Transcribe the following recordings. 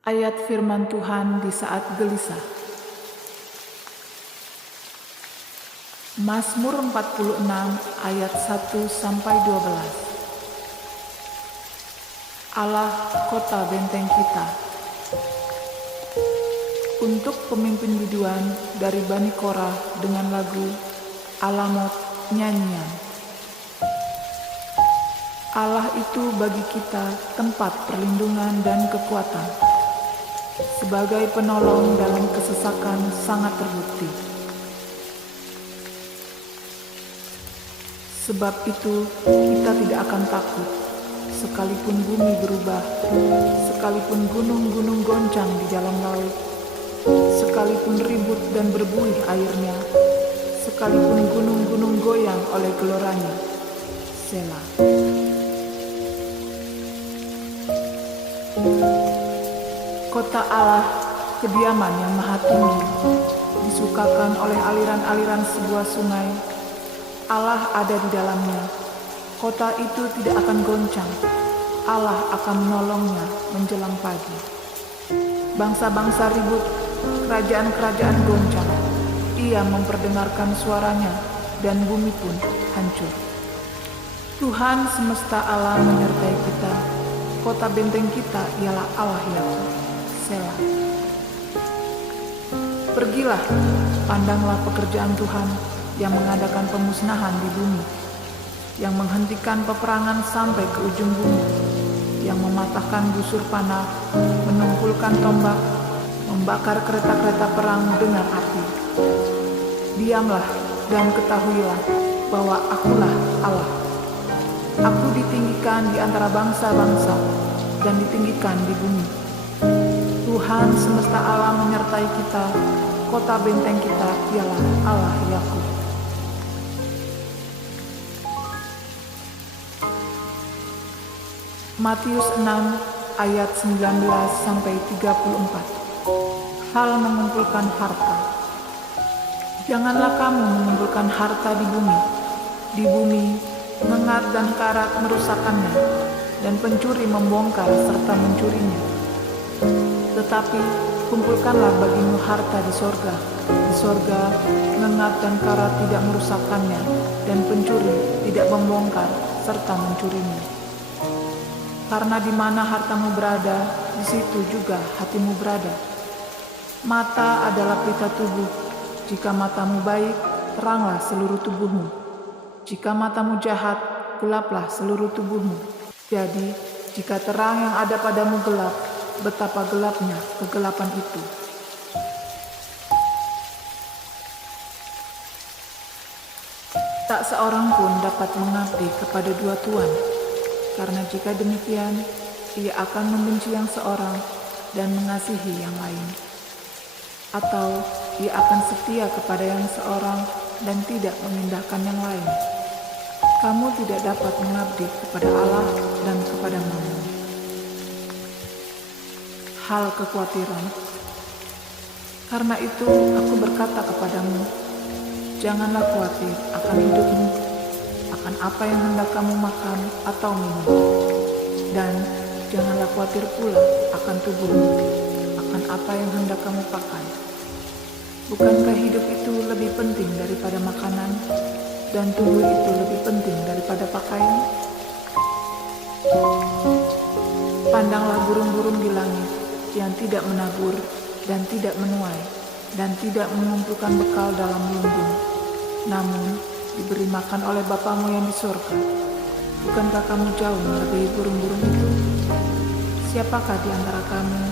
Ayat firman Tuhan di saat gelisah. Mazmur 46 ayat 1-12. Allah kota benteng kita. Untuk pemimpin biduan dari Bani Korah dengan lagu Alamot nyanyian. Allah itu bagi kita tempat perlindungan dan kekuatan. Sebagai penolong dalam kesesakan sangat terbukti. Sebab itu kita tidak akan takut, sekalipun bumi berubah, sekalipun gunung-gunung goncang di dalam laut, sekalipun ribut dan berbuih airnya, sekalipun gunung-gunung goyang oleh geloranya. Selah. Kota Allah, kediaman yang maha tinggi, disukakan oleh aliran-aliran sebuah sungai. Allah ada di dalamnya. Kota itu tidak akan goncang. Allah akan menolongnya menjelang pagi. Bangsa-bangsa ribut, kerajaan-kerajaan goncang. Ia memperdengarkan suaranya, dan bumi pun hancur. Tuhan semesta alam menyertai kita. Kota benteng kita ialah Allah Yakub. Selah. Pergilah, pandanglah pekerjaan Tuhan yang mengadakan pemusnahan di bumi, yang menghentikan peperangan sampai ke ujung bumi, yang mematahkan busur panah, menumpulkan tombak, membakar kereta-kereta perang dengan api. Diamlah dan ketahuilah bahwa Akulah Allah. Aku ditinggikan di antara bangsa-bangsa dan ditinggikan di bumi. Tuhan semesta alam menyertai kita. Kota benteng kita ialah Allah Yakub. Matius 6 ayat 19-34. Hal mengumpulkan harta. Janganlah kamu mengumpulkan harta di bumi. Di bumi mengat dan karat merusakkannya, dan pencuri membongkar serta mencurinya. Tetapi kumpulkanlah bagimu harta di sorga. Di sorga mengat dan karat tidak merusakkannya, dan pencuri tidak membongkar serta mencurinya. Karena di mana hartamu berada, di situ juga hatimu berada. Mata adalah pelita tubuh. Jika matamu baik, teranglah seluruh tubuhmu. Jika matamu jahat, gelaplah seluruh tubuhmu. Jadi, jika terang yang ada padamu gelap, betapa gelapnya kegelapan itu. Tak seorang pun dapat mengabdi kepada dua tuan. Karena jika demikian, ia akan membenci yang seorang dan mengasihi yang lain. Atau ia akan setia kepada yang seorang dan tidak memindahkan yang lain. Kamu tidak dapat mengabdi kepada Allah dan kepada Mammon. Hal kekhawatiran. Karena itu aku berkata kepadamu, janganlah khawatir akan hidupmu, akan apa yang hendak kamu makan atau minum. Dan janganlah khawatir pula akan tubuhmu, akan apa yang hendak kamu pakai. Bukankah hidup itu lebih penting daripada makanan, dan tubuh itu lebih penting daripada pakaian? Pandanglah burung-burung di langit yang tidak menabur dan tidak menuai dan tidak mengumpulkan bekal dalam lumbung, namun diberi makan oleh Bapamu yang di surga. Bukankah kamu jauh melebihi burung-burung itu? Siapakah di antara kamu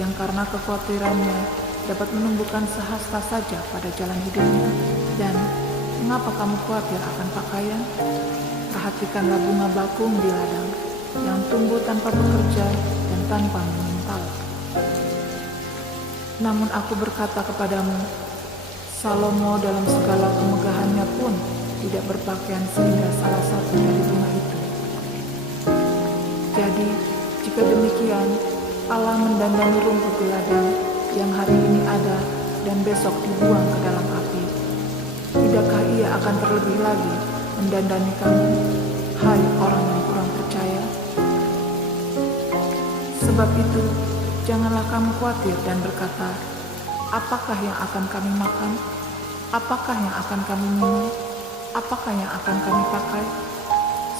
yang karena kekhawatirannya dapat menumbuhkan sehasta saja pada jalan hidupnya? Dan mengapa kamu khawatir akan pakaian? Perhatikanlah bunga bakung di ladang yang tumbuh tanpa bekerja dan tanpa memintal. Namun aku berkata kepadamu, Salomo dalam segala kemegahannya pun tidak berpakaian sehingga salah satu dari bunga itu. Jadi, jika demikian, Allah mendandani rumput di ladang yang hari ini ada dan besok dibuang ke dalam api. Tidakkah ia akan terlebih lagi mendandani kamu, hai orang yang kurang percaya? Sebab itu, janganlah kamu khawatir dan berkata, apakah yang akan kami makan? Apakah yang akan kami minum? Apakah yang akan kami pakai?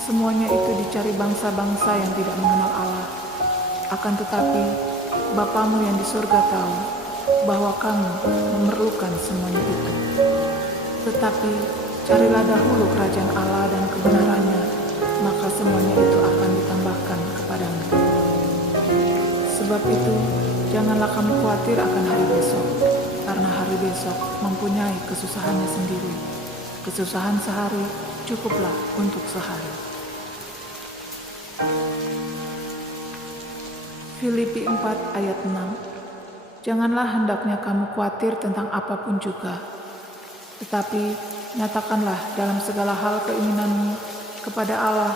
Semuanya itu dicari bangsa-bangsa yang tidak mengenal Allah. Akan tetapi, Bapamu yang di surga tahu bahwa kamu memerlukan semuanya itu. Tetapi, carilah dahulu kerajaan Allah dan kebenarannya, maka semuanya itu akan ditambahkan kepadamu. Sebab itu, janganlah kamu khawatir akan hari besok, karena hari besok mempunyai kesusahannya sendiri. Kesusahan sehari cukuplah untuk sehari. Filipi 4 ayat 6. Janganlah hendaknya kamu khawatir tentang apapun juga, tetapi nyatakanlah dalam segala hal keinginanmu kepada Allah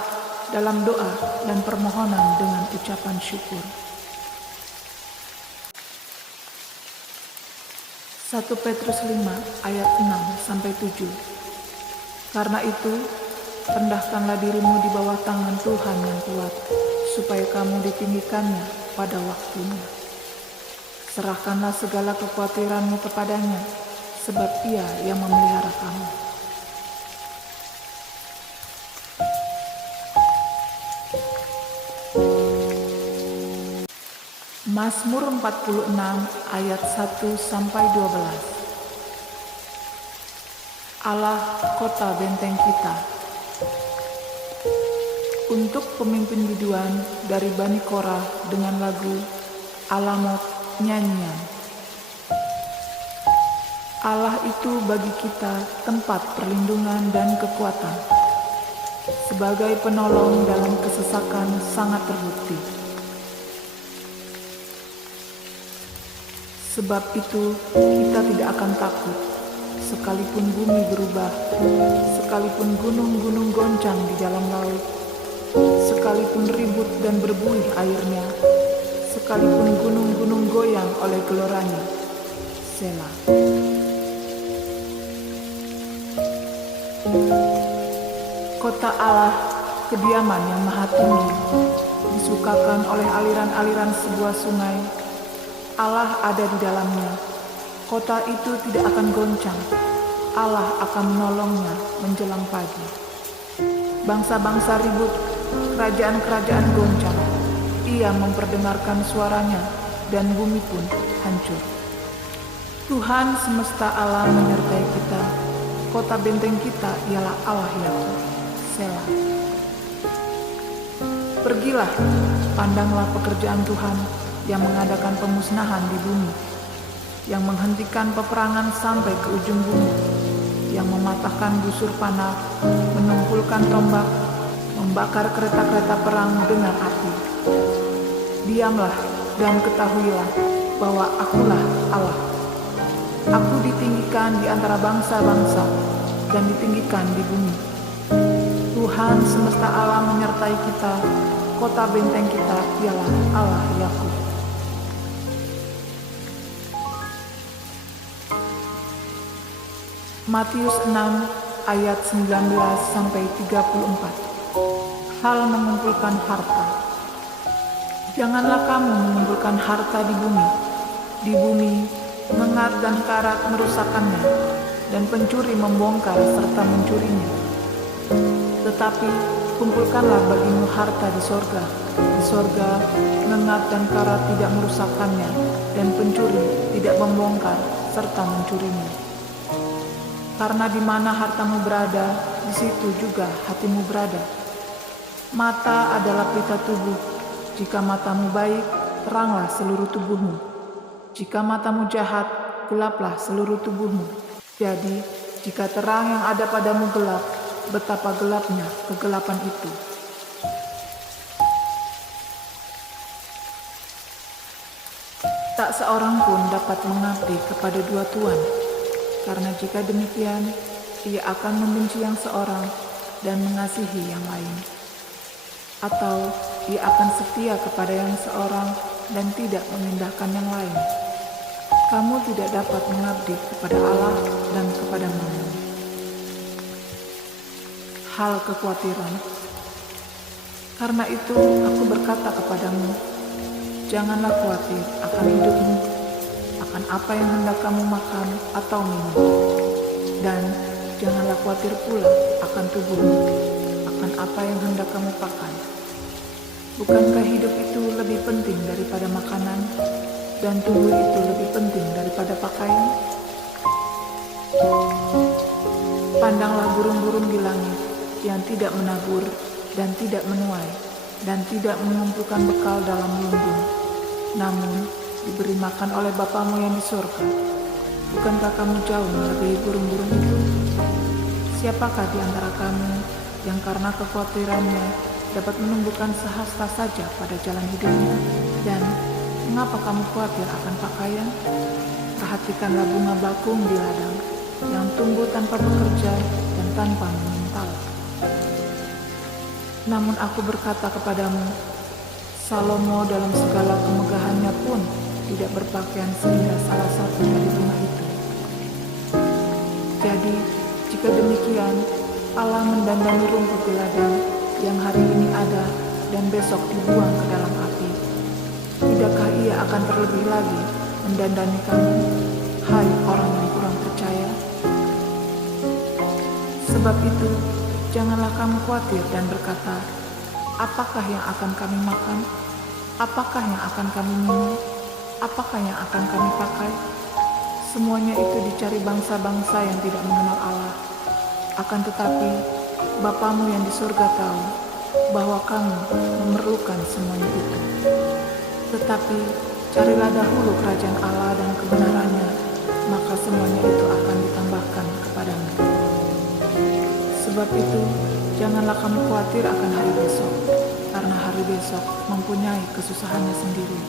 dalam doa dan permohonan dengan ucapan syukur. 1 Petrus 5 ayat 6-7. Karena itu, rendahkanlah dirimu di bawah tangan Tuhan yang kuat, supaya kamu ditinggikannya pada waktunya. Serahkanlah segala kekhawatiranmu kepadanya, sebab Ia yang memelihara kamu. Mazmur 46 ayat 1-12. Allah kota benteng kita. Untuk pemimpin biduan dari Bani Korah dengan lagu Alamot nyanyian. Allah itu bagi kita tempat perlindungan dan kekuatan. Sebagai penolong dalam kesesakan sangat terbukti. Sebab itu kita tidak akan takut, sekalipun bumi berubah, sekalipun gunung-gunung goncang di dalam laut, sekalipun ribut dan berbuih airnya, sekalipun gunung-gunung goyang oleh geloranya. Selah. Kota Allah, kediaman yang maha tinggi, disukakan oleh aliran-aliran sebuah sungai. Allah ada di dalamnya. Kota itu tidak akan goncang. Allah akan menolongnya menjelang pagi. Bangsa-bangsa ribut, kerajaan-kerajaan goncang. Ia memperdengarkan suaranya, dan bumi pun hancur. Tuhan semesta alam menyertai kita. Kota benteng kita ialah Allah Yakub. Selah. Pergilah, pandanglah pekerjaan Tuhan yang mengadakan pemusnahan di bumi, yang menghentikan peperangan sampai ke ujung bumi, yang mematahkan busur panah, menumpulkan tombak, membakar kereta-kereta perang dengan api. Diamlah dan ketahuilah bahwa Akulah Allah. Aku ditinggikan di antara bangsa-bangsa dan ditinggikan di bumi. Tuhan semesta alam menyertai kita. Kota benteng kita ialah Allah Yakub. Matius 6 ayat 19-34. Hal mengumpulkan harta. Janganlah kamu mengumpulkan harta di bumi. Di bumi, mengat dan karat merusakkannya, dan pencuri membongkar serta mencurinya. Tetapi kumpulkanlah bagimu harta di sorga. Di sorga, mengat dan karat tidak merusakkannya, dan pencuri tidak membongkar serta mencurinya. Karena di mana hartamu berada, di situ juga hatimu berada. Mata adalah pelita tubuh. Jika matamu baik, teranglah seluruh tubuhmu. Jika matamu jahat, gelaplah seluruh tubuhmu. Jadi, jika terang yang ada padamu gelap, betapa gelapnya kegelapan itu. Tak seorang pun dapat mengabdi kepada dua tuan. Karena jika demikian, ia akan membenci yang seorang dan mengasihi yang lain. Atau ia akan setia kepada yang seorang dan tidak memindahkan yang lain. Kamu tidak dapat mengabdi kepada Allah dan kepada Mammon. Hal kekhawatiran. Karena itu aku berkata kepadamu, Janganlah khawatir akan hidupmu, akan apa yang hendak kamu makan atau minum. Dan janganlah khawatir pula akan tubuhmu, akan apa yang hendak kamu pakai. Bukankah hidup itu lebih penting daripada makanan, dan tubuh itu lebih penting daripada pakaian? Pandanglah burung-burung di langit yang tidak menabur dan tidak menuai dan tidak mengumpulkan bekal dalam lumbung, namun diberi makan oleh Bapamu yang di surga. Bukankah kamu jauh melebihi burung-burung itu? Siapakah di antara kamu yang karena kekhawatirannya dapat menumbuhkan sehasta saja pada jalan hidupnya? Dan mengapa kamu khawatir akan pakaian? Perhatikanlah bunga bakung di ladang yang tumbuh tanpa bekerja dan tanpa memintal. Namun aku berkata kepadamu, Salomo dalam segala kemegahannya pun tidak berpakaian sehingga salah satu dari bunga itu. Jadi, jika demikian, Allah mendandani rumput di ladang yang hari ini ada dan besok dibuang ke dalam api. Tidakkah Ia akan terlebih lagi mendandani kamu, hai orang yang kurang percaya? Sebab itu, janganlah kamu khawatir dan berkata, apakah yang akan kami makan? Apakah yang akan kami minum? Apakah yang akan kami pakai? Semuanya itu dicari bangsa-bangsa yang tidak mengenal Allah. Akan tetapi, Bapamu yang di surga tahu bahwa kamu memerlukan semuanya itu. Tetapi, carilah dahulu kerajaan Allah dan kebenarannya, maka semuanya itu akan ditambahkan kepadamu. Sebab itu, janganlah kamu khawatir akan hari besok, karena hari besok mempunyai kesusahannya sendiri.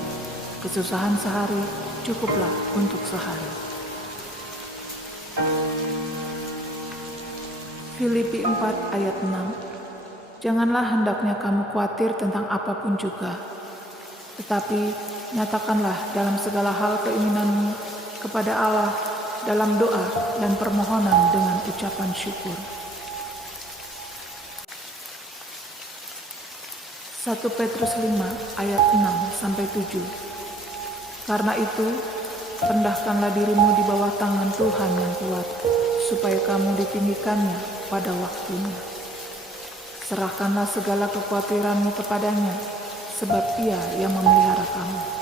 Kesusahan sehari cukuplah untuk sehari. Filipi 4 ayat 6. Janganlah hendaknya kamu khawatir tentang apapun juga, tetapi nyatakanlah dalam segala hal keinginanmu kepada Allah dalam doa dan permohonan dengan ucapan syukur. 1 Petrus 5 ayat 6-7. Karena itu, rendahkanlah dirimu di bawah tangan Tuhan yang kuat, supaya kamu ditinggikannya pada waktunya. Serahkanlah segala kekhawatiranmu kepadanya, sebab Ia yang memelihara kamu.